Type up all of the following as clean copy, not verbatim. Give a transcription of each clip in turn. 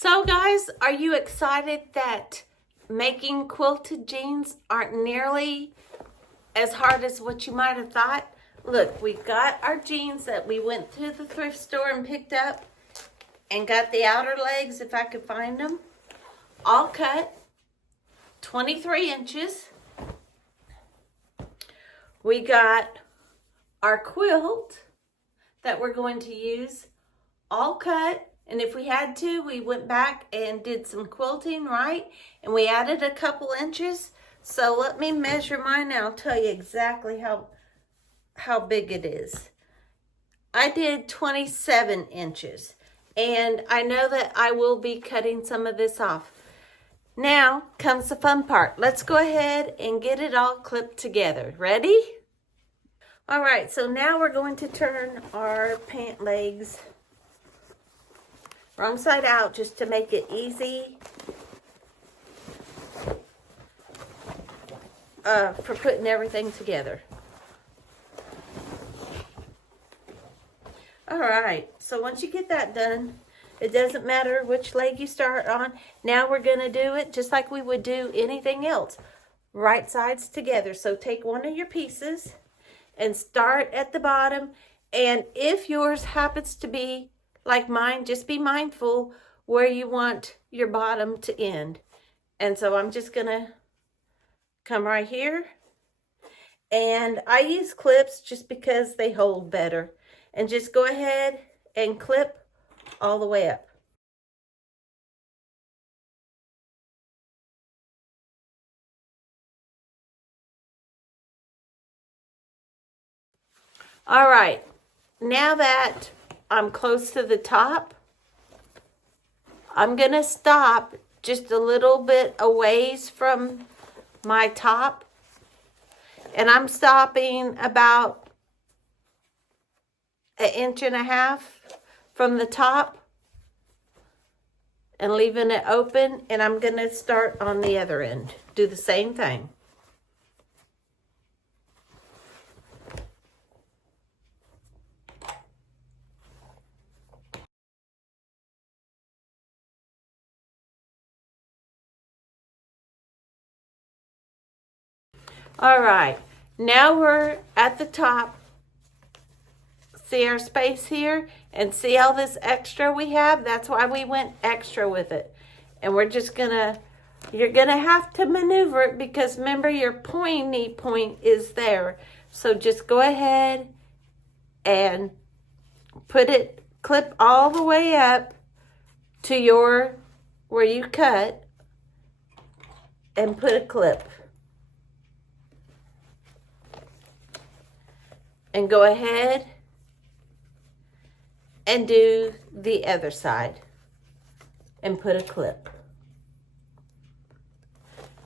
So guys, are you excited that making quilted jeans aren't nearly as hard as what you might have thought? Look, we've got our jeans that we went to the thrift store and picked up and got the outer legs, if I could find them, all cut, 23 inches. We got our quilt that we're going to use, all cut. And if we had to, we went back and did some quilting, right? And we added a couple inches. So let me measure mine and I'll tell you exactly how big it is. I did 27 inches. And I know that I will be cutting some of this off. Now comes the fun part. Let's go ahead and get it all clipped together. Ready? All right, so now we're going to turn our pant legs wrong side out just to make it easy for putting everything together. All right, so once you get that done, it doesn't matter which leg you start on. Now we're gonna do it just like we would do anything else. Right sides together. So take one of your pieces and start at the bottom. And if yours happens to be like mine, just be mindful where you want your bottom to end. And so I'm just gonna come right here. And I use clips just because they hold better. And just go ahead and clip all the way up. All right, now that I'm close to the top, I'm gonna stop just a little bit a ways from my top. And I'm stopping about 1.5 inches from the top and leaving it open. And I'm gonna start on the other end. Do the same thing. All right, now we're at the top. See our space here? And see all this extra we have? That's why we went extra with it. And we're just gonna, you're gonna have to maneuver it because remember your pointy point is there. So just go ahead and put it, clip all the way up to your, where you cut, and put a clip. And go ahead and do the other side and put a clip.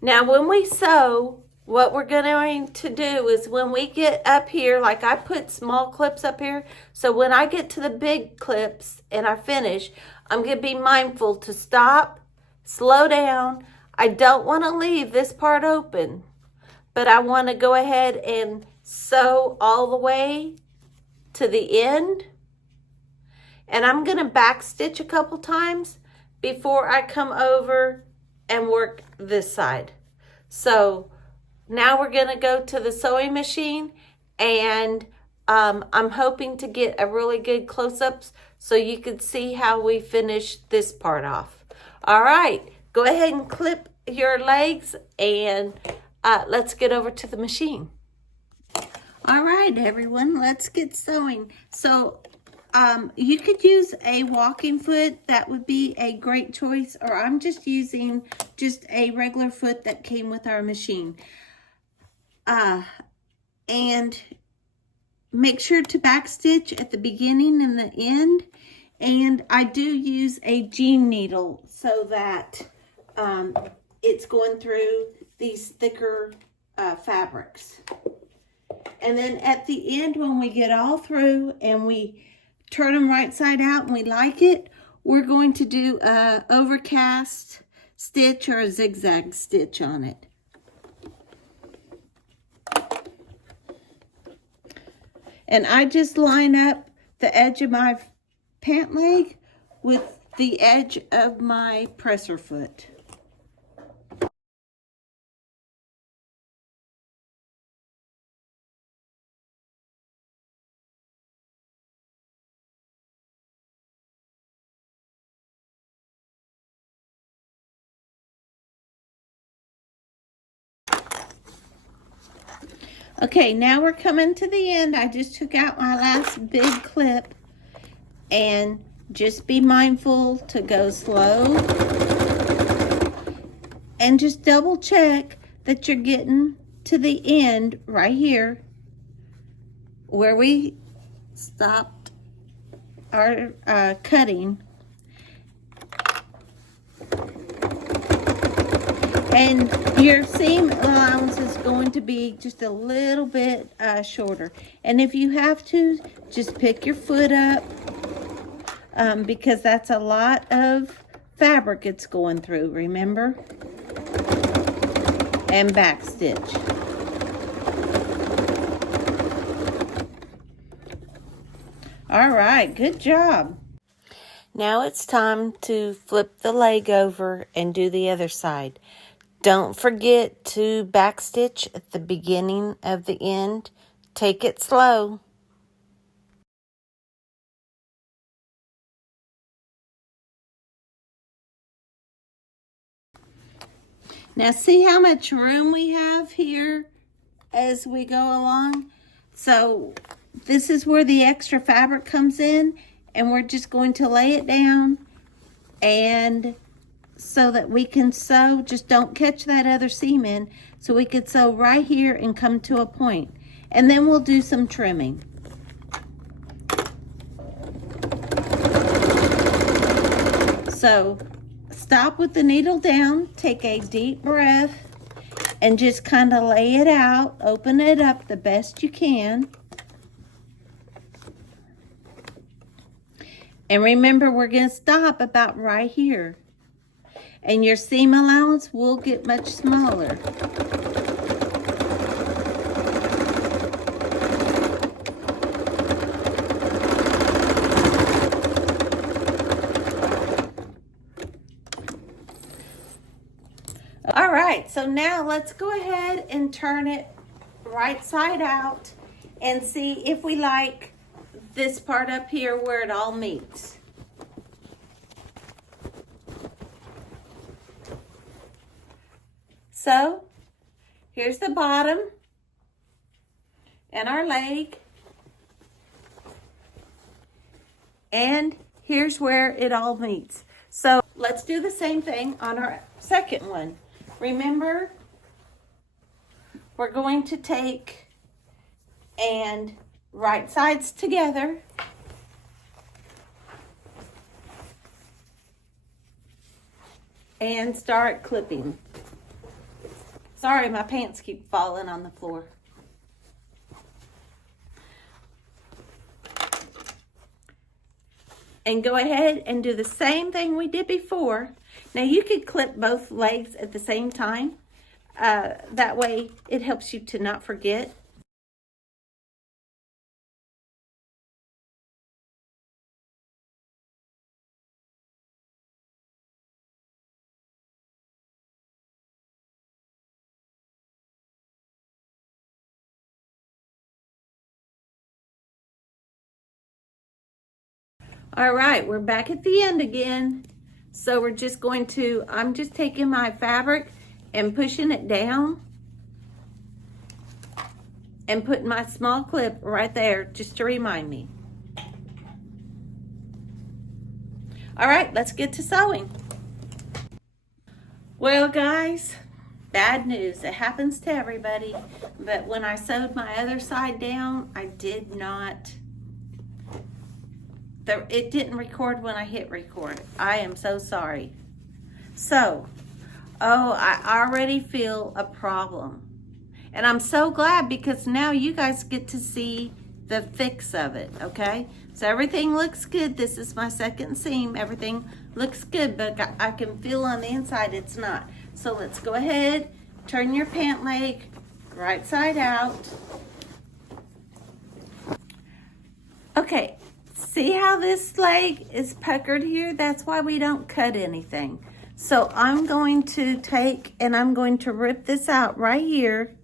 Now when we sew, what we're going to do is when we get up here, like I put small clips up here, so when I get to the big clips and I finish, I'm going to be mindful to stop, slow down. I don't want to leave this part open, but I want to go ahead and sew all the way to the end. And I'm going to back stitch a couple times before I come over and work this side. So now we're going to go to the sewing machine, and I'm hoping to get a really good close-ups so you can see how we finish this part off. All right, go ahead and clip your legs, and let's get over to the machine. All right, everyone, let's get sewing. So you could use a walking foot. That would be a great choice. Or I'm just using just a regular foot that came with our machine. And make sure to backstitch at the beginning and the end. And I do use a jean needle so that it's going through these thicker fabrics. And then at the end, when we get all through and we turn them right side out and we like it, we're going to do a overcast stitch or a zigzag stitch on it. And I just line up the edge of my pant leg with the edge of my presser foot. Okay, now we're coming to the end. I just took out my last big clip, and just be mindful to go slow and just double check that you're getting to the end right here where we stopped our cutting. And your seam allowance is going to be just a little bit shorter. And if you have to, just pick your foot up because that's a lot of fabric it's going through, remember? And back stitch. All right, good job. Now it's time to flip the leg over and do the other side. Don't forget to backstitch at the beginning of the end. Take it slow. Now see how much room we have here as we go along? So this is where the extra fabric comes in, and we're just going to lay it down and so that we can sew. Just don't catch that other seam in, so we could sew right here and come to a point. And then we'll do some trimming. So stop with the needle down, take a deep breath, and just kind of lay it out. Open it up the best you can. And remember, we're going to stop about right here. And your seam allowance will get much smaller. All right, so now let's go ahead and turn it right side out and see if we like this part up here where it all meets. So here's the bottom and our leg, and here's where it all meets. So let's do the same thing on our second one. Remember, we're going to take and right sides together, and start clipping. Sorry, my pants keep falling on the floor. And go ahead and do the same thing we did before. Now you could clip both legs at the same time. That way it helps you to not forget. All right, we're back at the end again. So we're just going to, I'm just taking my fabric and pushing it down and putting my small clip right there just to remind me. All right, let's get to sewing. Well, guys, bad news. It happens to everybody. But when I sewed my other side down, I did not, it didn't record when I hit record. I am so sorry. So, I already feel a problem. And I'm so glad because now you guys get to see the fix of it, okay? So everything looks good. This is my second seam. Everything looks good, but I can feel on the inside it's not. So let's go ahead, turn your pant leg right side out. Okay, See how this leg is puckered here? That's why we don't cut anything. So I'm going to take and I'm going to rip this out right here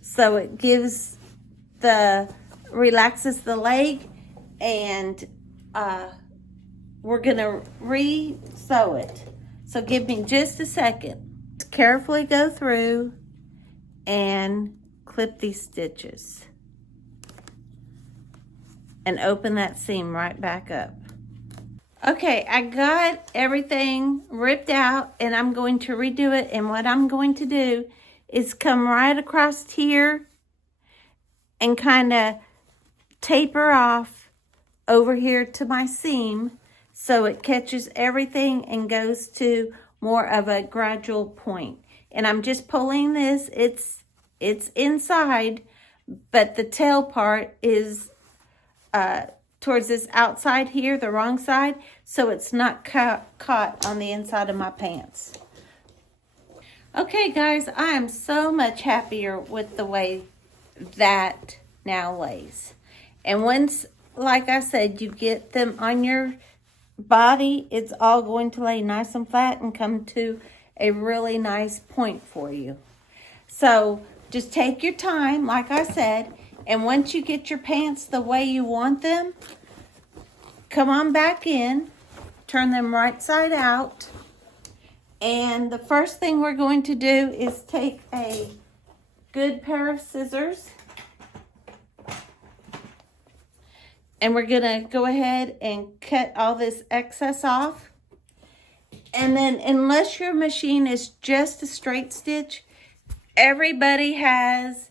so it gives relaxes the leg, and we're gonna re-sew it. So give me just a second. Carefully go through and clip these stitches and open that seam right back up. Okay, I got everything ripped out and I'm going to redo it, and what I'm going to do is come right across here and kind of taper off over here to my seam so it catches everything and goes to more of a gradual point. And I'm just pulling this, it's inside, but the tail part is towards this outside here, the wrong side, so it's not caught on the inside of my pants. Okay guys, I am so much happier with the way that now lays. And once, like I said, you get them on your body, it's all going to lay nice and flat and come to a really nice point for you. So just take your time, like I said, and once you get your pants the way you want them, come on back in, turn them right side out, and the first thing we're going to do is take a good pair of scissors, and we're gonna go ahead and cut all this excess off. And then, unless your machine is just a straight stitch, everybody has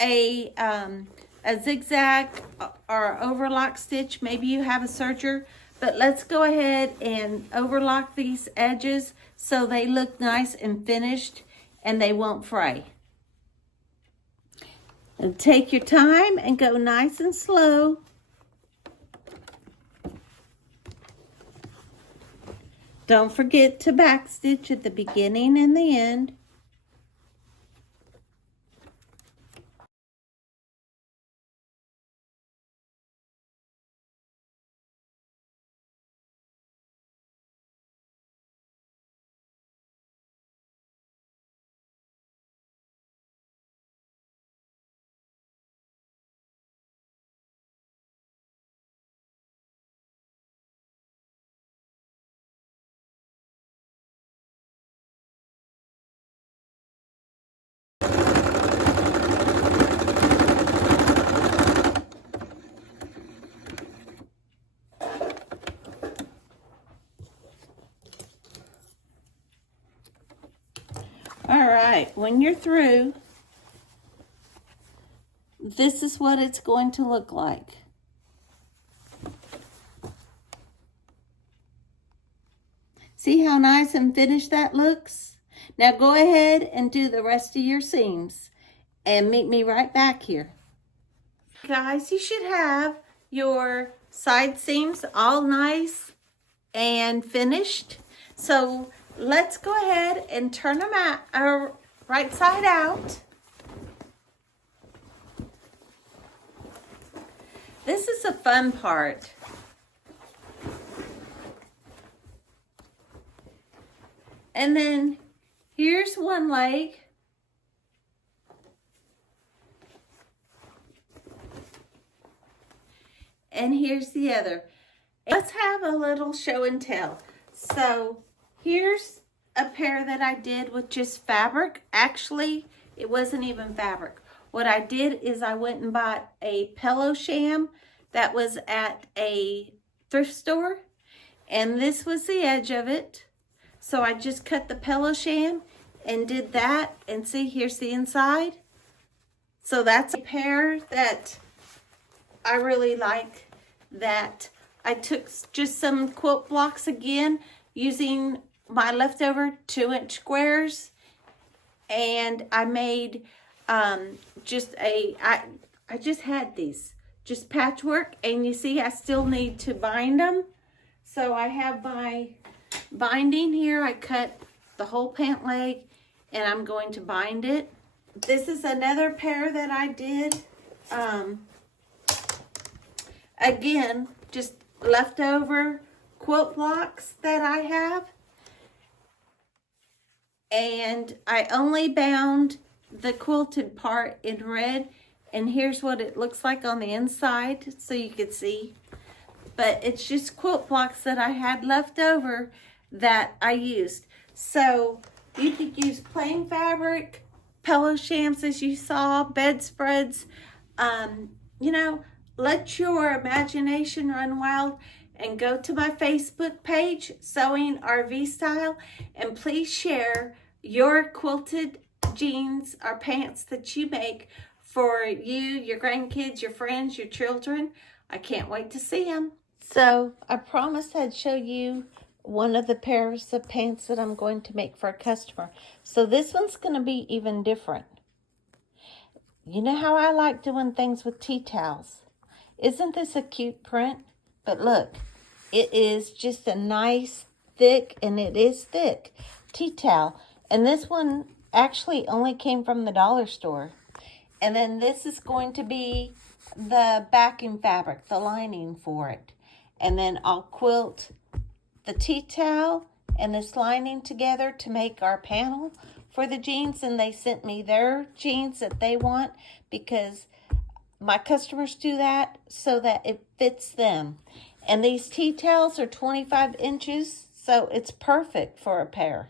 a zigzag or overlock stitch. Maybe you have a serger, but let's go ahead and overlock these edges so they look nice and finished and they won't fray. And take your time and go nice and slow. Don't forget to backstitch at the beginning and the end. All right, when you're through, this is what it's going to look like. See how nice and finished that looks? Now go ahead and do the rest of your seams and meet me right back here. Guys, you should have your side seams all nice and finished. So let's go ahead and turn them out, right side out. This is the fun part. And then here's one leg. And here's the other. Let's have a little show and tell. So here's a pair that I did with just fabric. Actually, it wasn't even fabric. What I did is I went and bought a pillow sham that was at a thrift store. And this was the edge of it. So I just cut the pillow sham and did that. And see, here's the inside. So that's a pair that I really like. That I took just some quilt blocks again, using my leftover 2-inch squares, and I made I just had these just patchwork, and you see I still need to bind them. So I have my binding here. I cut the whole pant leg and I'm going to bind it. This is another pair that I did again, just leftover quilt blocks that I have. And I only bound the quilted part in red. And here's what it looks like on the inside, so you can see. But it's just quilt blocks that I had left over that I used. So you could use plain fabric, pillow shams as you saw, bedspreads. You know, let your imagination run wild and go to my Facebook page, Sewing RV Style, and please share your quilted jeans or pants that you make for you, your grandkids, your friends, your children. I can't wait to see them. So I promised I'd show you one of the pairs of pants that I'm going to make for a customer. So this one's going to be even different. You know how I like doing things with tea towels? Isn't this a cute print? But look, it is just a nice thick, and it is thick, tea towel. And this one actually only came from the dollar store. And then this is going to be the backing fabric, the lining for it. And then I'll quilt the tea towel and this lining together to make our panel for the jeans. And they sent me their jeans that they want because my customers do that so that it fits them. And these tea towels are 25 inches, so it's perfect for a pair.